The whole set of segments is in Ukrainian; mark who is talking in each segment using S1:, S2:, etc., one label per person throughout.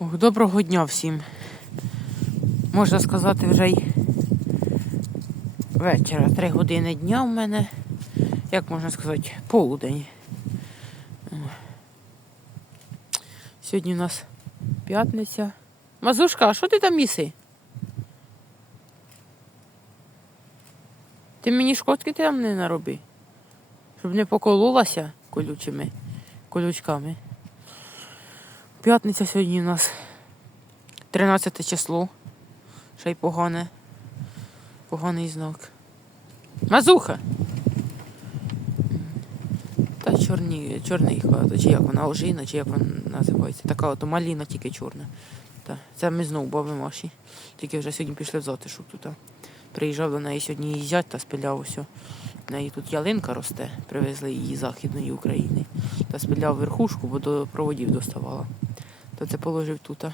S1: Доброго дня всім. Можна сказати, вже й вечора. Три години дня в мене. Як можна сказати, полудень. Сьогодні у нас п'ятниця. Мазушка, а що ти там їси? Ти мені шкодки там не нароби, щоб не покололася колючими колючками. П'ятниця сьогодні у нас 13 число. Ще й погане. Поганий знак. Мазуха! Та чорні, чорний хата, чи як вона, ожина, чи як вона називається. Така от маліна, тільки чорна. Та. Це ми знову баби Маші. Тільки вже сьогодні пішли в затишок тут. Приїжджав до неї сьогодні її зять та спиляв усе. В неї тут ялинка росте, привезли її з Західної України. Та спиляв верхушку, бо до проводів доставала. То це положив тут.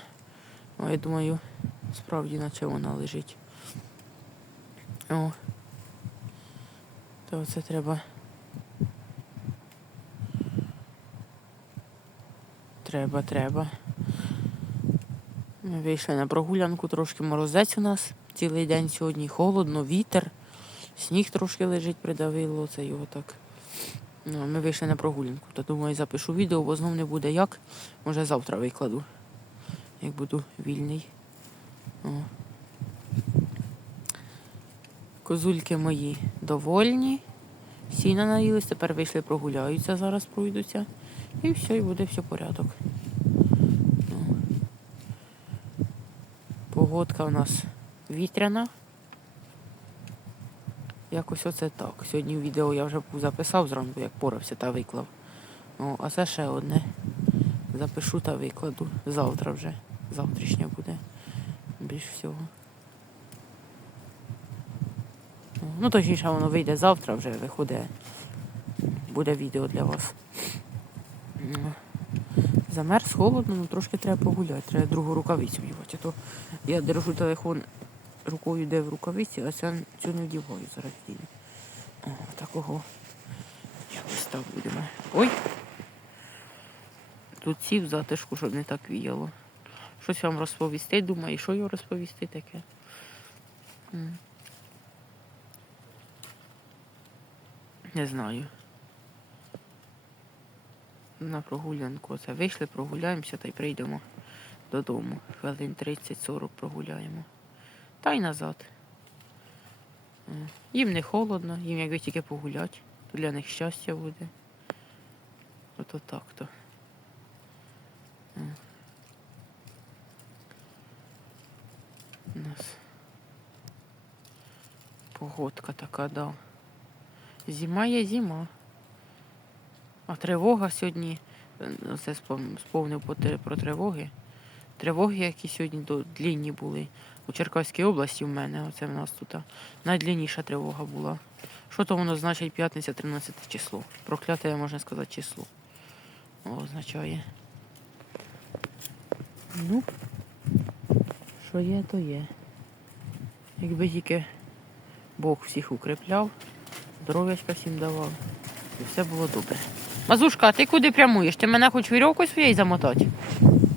S1: А я думаю, справді наче вона лежить. О. То це треба. Треба, треба. Ми вийшли на прогулянку, трошки морозець у нас цілий день сьогодні. Холодно, вітер, сніг трошки лежить, придавило, це його так. Ну, ми вийшли на прогулянку. Та думаю, запишу відео, бо знов не буде як. Може завтра викладу, як буду вільний. О. Козульки мої довольні. Сіна наїлись, тепер вийшли прогуляються, зараз пройдуться. І все, і буде все порядок. Ну. Погодка у нас вітряна. Якось оце так. Сьогодні відео я вже записав зранку, як порався та виклав. О, а це ще одне. Запишу та викладу. Завтра вже. Завтрашнє буде. Більш всього. Ну, точніше, воно вийде завтра вже виходить. Буде відео для вас. Ну, Замерз холодно, ну трошки треба погуляти. Треба другу рукавицю вдівати. То я держу телефон рукою, де в рукавиці, а ця, цю не вдіваю зараз дію. Такого. Так будемо. Ой! Тут сів затишку, щоб не так віяло. Щось вам розповісти, думаю, що його розповісти таке. Не знаю. На прогулянку. Оце вийшли, прогуляємося та й прийдемо додому. Хвилин 30-40 прогуляємо. Та й назад. Їм не холодно, їм якби тільки погуляти. То для них щастя буде. Ото так то. У нас погодка така, да. Зима є зима. А тривога сьогодні, е, це сповнив про тривоги. Тривоги, які сьогодні длінні були. У Черкаській області в мене, оце в нас тут найдлінніша тривога була. Що то воно значить п'ятниця 13 число? Прокляте, можна сказати, число. Означає. Ну, що є, то є. Якби тільки Бог всіх укріпляв, здоров'ячка всім давав, і все було добре. Мазушка, ти куди прямуєш? Ти мене хоч вірьовкою своєю замотати?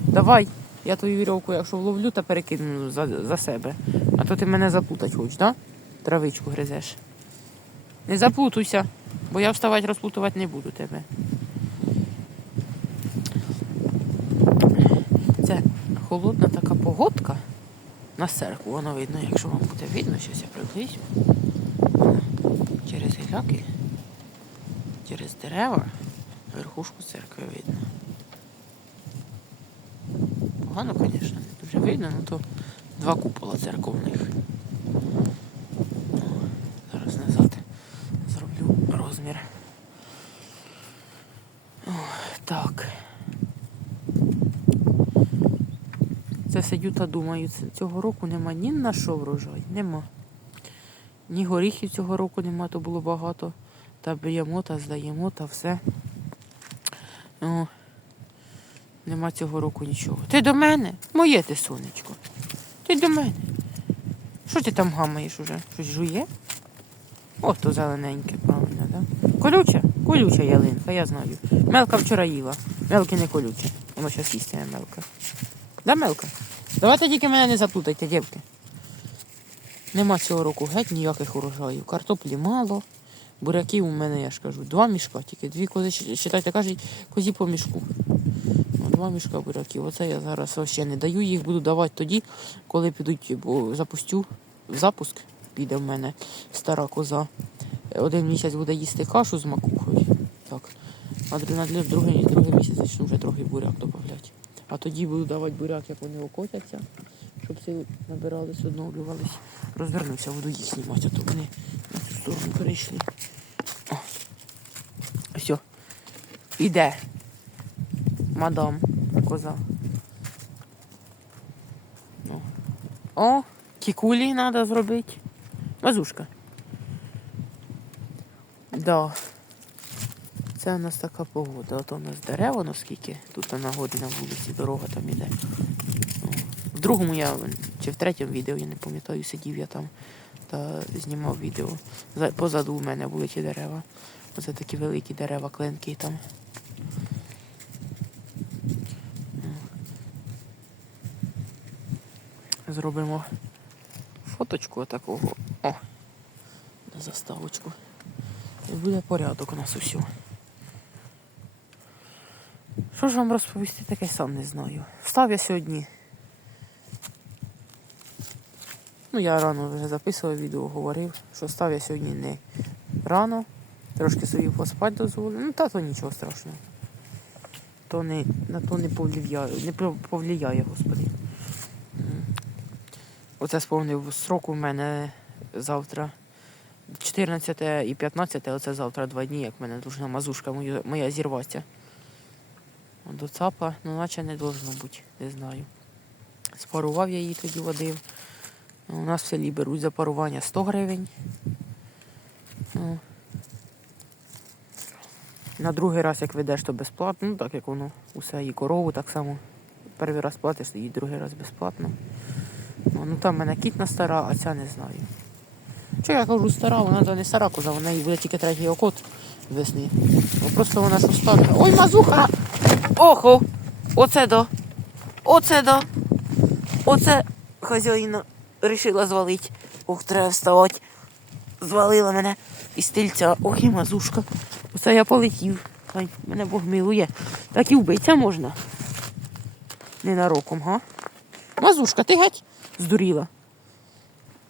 S1: Давай, я твою вірьовку, якщо вловлю, то перекину за, за себе. А то ти мене заплутать хочеш, да? Травичку гризеш. Не заплутуйся, бо я вставати розплутувати не буду тебе. Це холодна така погодка. На церкву воно видно, якщо вам буде видно, щось я приблизю. Через гіляки, через дерева, верхушку церкви видно. Погано, звісно, не дуже видно, але то два купола церковних. Зараз назад зроблю розмір. О, так. Це сидю та думаю, цього року нема ні на що врожай, нема. Ні горіхів цього року нема, то було багато. Та б'ємо, та здаємо, та все. О, нема цього року нічого. Ти до мене? Моє ти сонечко. Ти до мене. Що ти там гамаєш уже? Щось жує? О, то зелененьке, правильно? Да? Колюча? Колюча ялинка, я знаю. Мелка вчора їла. Мелки не колюче. Воно зараз їстиме мелка. Да, Мелка? Давайте тільки мене не заплутайте, дівки. Нема цього року геть ніяких урожаїв. Картоплі мало. Буряків у мене, я ж кажу, два мішка тільки. Дві кози, считайте, кажуть, козі по мішку. Два мішка буряків. Оце я зараз ще не даю. Їх буду давати тоді, коли підуть, бо запустю запуск. Піде в мене стара коза. Один місяць буде їсти кашу з макухою. Так. А другий, другий місяць почну вже трохи буряк додавати. А тоді буду давати буряк, як вони окотяться, щоб сили набирались, відновлювались. Розвернуся, буду їх знімати, а то вони на цю сторону перейшли. О. Все. Іде. Мадам коза. Ну. О, кікулі треба зробити. Мазушка. Да. Це у нас така погода. От у нас дерева, наскільки тут на нагоді на вулиці, дорога там іде. В другому я чи в третьому відео, я не пам'ятаю, сидів я там та знімав відео. Позаду у мене були ті дерева. Оце такі великі дерева, клинки там. Зробимо фоточку такого. О! На заставочку. І буде порядок у нас усю. Що ж вам розповісти, таке сам не знаю. Встав я сьогодні. Ну, я рано вже записував відео, говорив, що став я сьогодні не рано. Трошки собі поспати дозволив. Ну, та то нічого страшного. То не, на то не повлияє, не повлияє, господи. Оце сповнив срок у мене завтра. 14 і 15, оце завтра два дні, як в мене должна мазушка моя, моя зірватися. До ЦАПа, ну наче не должно бути, не знаю. Спарував я її тоді водив. У нас в селі беруть за парування 100 гривень. Ну. На другий раз, як ведеш, то безплатно, ну так як воно усе, і корову так само. Перший раз платиш, і другий раз безплатно. Ну, ну там в мене кітна стара, а ця не знаю. Що я кажу стара, вона не стара коза, вона їй буде тільки третій окот весни. Просто вона що стара. Ой, мазуха! Охо! Оце до! Оце до! Оце хазяїна вирішила звалити. Ох, треба вставати. Звалила мене із стільця. Ох, і мазушка. Оце я полетів. Хай мене Бог милує. Так і вбитися можна. Ненароком, га? Мазушка, ти геть здуріла.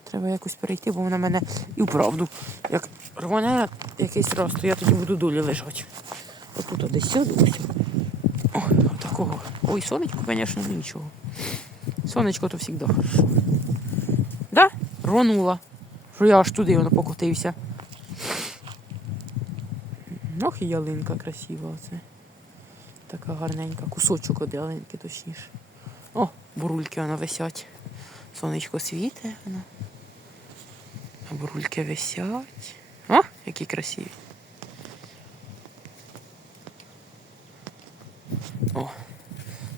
S1: Треба якось перейти, бо вона мене і вправду. Як рване якийсь раз, то я тоді буду долі лежати. Отут десь сяду. ось. О, такого. Ой, сонечко, звісно, нічого. Сонечко то завжди хорошо. Да? Рванула. Що я аж туди воно покотився. Ох і ялинка красива оце. Така гарненька. Кусочок від ялинки, точніше. О, бурульки воно висять. Сонечко світе воно. А бурульки висять. О, які красиві. О,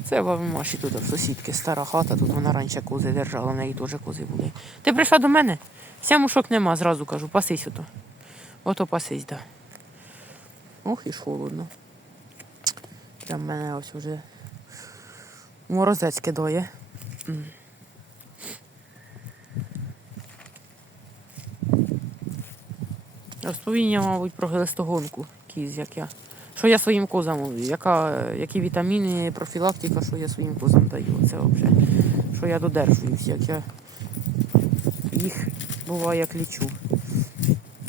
S1: це баби Маші тут в сусідки стара хата, тут вона раніше кози держала, в неї теж кози були. Ти прийшла до мене? Сямушок нема, зразу кажу, пасись ото. Ото пасись, да. Ох, і ж холодно. Прям мене ось уже морозець кидає. Розповіння, мабуть, про глистогонку кіз, як я. Що я своїм козам, яка, які вітаміни, профілактика, що я своїм козам даю. Це взагалі. Що я додержуюсь, як я їх буває як лічу.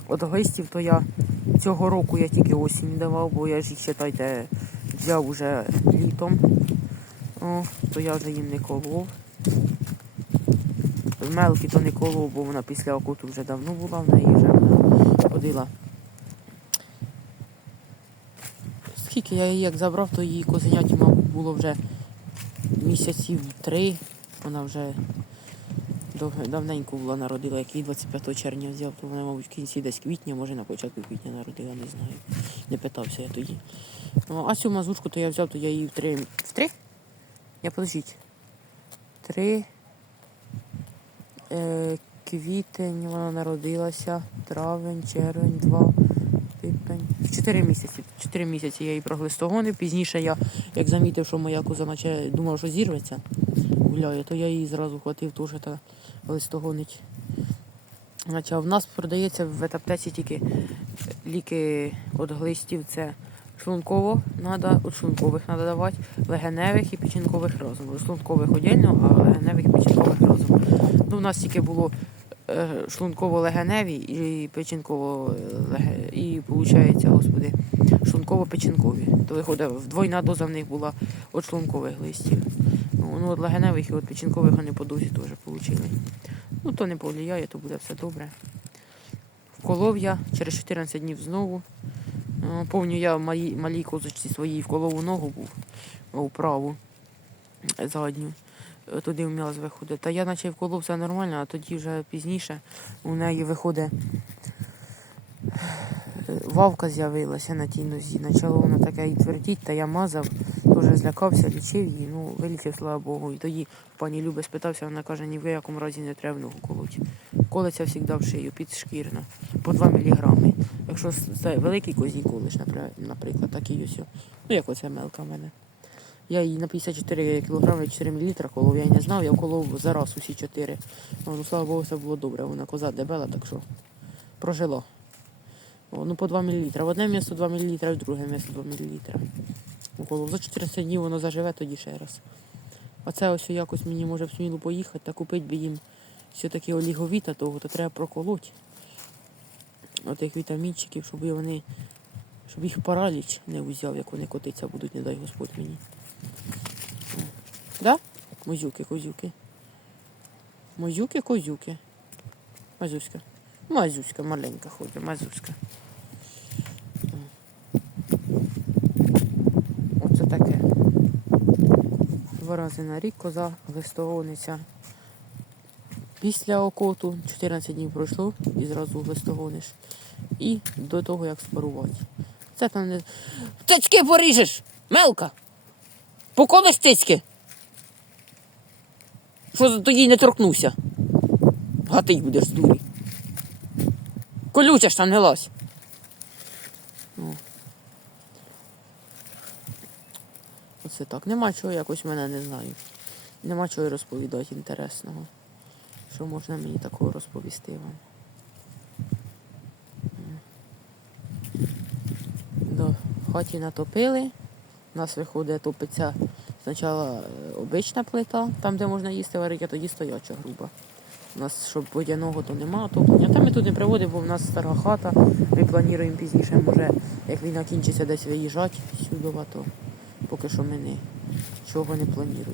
S1: От глистів, то я цього року я тільки осінь давав, бо я ж їх, читайте, взяв уже літом. О, то я вже їм не колов. Мелкі то не колов, бо вона після окуту вже давно була, в неї вже вона ходила. Скільки я її як забрав, то її козеняті, мабуть, було вже місяців три. Вона вже давненько була народила, як її 25 червня взяв, то вона, мабуть, в кінці десь квітня, може на початку квітня народила, не знаю. Не питався я тоді. Ну, а цю мазушку то я взяв, то я її в три. В три? Я подождіть. Три. Е, квітень вона народилася, травень, червень, два, липень, 4 місяці. 4 місяці я її проглистогонив. Пізніше я, як замітив, що моя коза думав, що зірветься, гуляє, то я її зразу хватив теж та листогонить. А в нас продається в ветаптеці тільки ліки від глистів. Це шлунково надо, від шлункових треба давати, легеневих і печінкових разом. Шлункових отдельно, а легеневих і печінкових разом. Ну, у нас тільки було е, шлунково-легеневі і печінково леге- і виходить, господи, шлунково-печінкові. То виходить, вдвойна доза в них була від шлункових листів. Ну, ну, від легеневих і від печінкових вони по дозі теж отримали. Ну, то не повлияє, то буде все добре. Вколов я через 14 днів знову. Е, Помню, я в малій, малій козочці своїй вколов у ногу був, у праву е, задню. Туди в м'яз. Та я наче вколов все нормально, а тоді вже пізніше у неї виходить е, вавка з'явилася на тій нозі. Почало воно таке і твердіть, та я мазав, теж злякався, лічив її, ну вилічив, слава Богу. І тоді пані Люба спитався, вона каже, ні в якому разі не треба ногу колоть. Колиться завжди в шию, підшкірно, по 2 міліграми. Якщо це великий козій колиш, наприклад, так і ось. Ну, як оця мелка в мене. Я її на 54 кг 4 мл колов, я не знав, я колов за раз усі 4. Ну, ну, слава Богу, все було добре. Вона коза дебела, так що прожила. Ну, по 2 мл. В одне місто 2 мл, в друге місто 2 мл. Уколов. За 14 днів воно заживе тоді ще раз. А це ось якось мені може в смілу поїхати та купити би їм все-таки оліговіта того, то треба проколоть. Отих вітамінчиків, щоб вони, щоб їх параліч не узяв, як вони котиться будуть, не дай Господь мені. Да? Мозюки, козюки. Мозюки, козюки. Мазюська. Мазюська маленька ходить, мазюська. Оце таке. Два рази на рік коза глистогониться. Після окоту 14 днів пройшло і зразу глистогониш. І до того, як спарувати. Це там не. Тицьки поріжеш! Мелка! Поколиш тицьки! Що тоді не торкнуся? Гатить будеш з дурі. Колюча ж там не лазь. Оце так. Нема чого якось мене не знаю. Нема чого розповідати інтересного. Що можна мені такого розповісти вам? В хаті натопили. У нас виходить, топиться спочатку е, обична плита, там, де можна їсти варити, а тоді стояча груба. У нас, щоб водяного, то нема отоплення. Та ми тут не приводимо, бо в нас стара хата. Ми плануємо пізніше, може, як війна кінчиться, десь виїжджати сюди, то поки що ми не, чого не плануємо.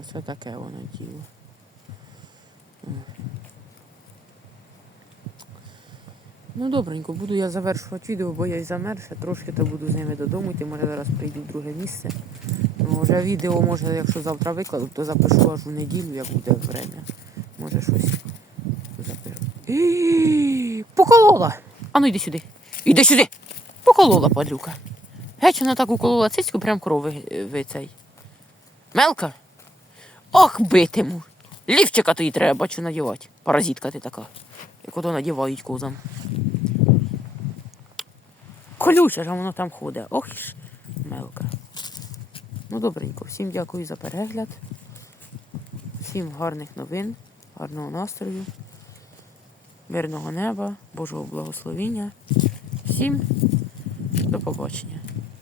S1: Оце таке воно діло. Ну, добренько, буду я завершувати відео, бо я й замерзла, трошки то буду з ними додому йти, може зараз прийду в друге місце. Ну, вже відео, може, якщо завтра викладу, то запишу аж у неділю, як буде время. Може щось запишу. Ій, Поколола! Ану йди сюди. Іди сюди! Поколола, падлюка. Геть вона так уколола цицьку, прям кров ви, ви цей. Мелка? Ох, битиму. Лівчика тобі треба, бачу, надівати. Паразитка ти така. Як ото надівають козам. Колюче ж воно там ходить. Ох ж, мелка. Ну, добренько. Всім дякую за перегляд. Всім гарних новин, гарного настрою, мирного неба, Божого благословіння. Всім до побачення.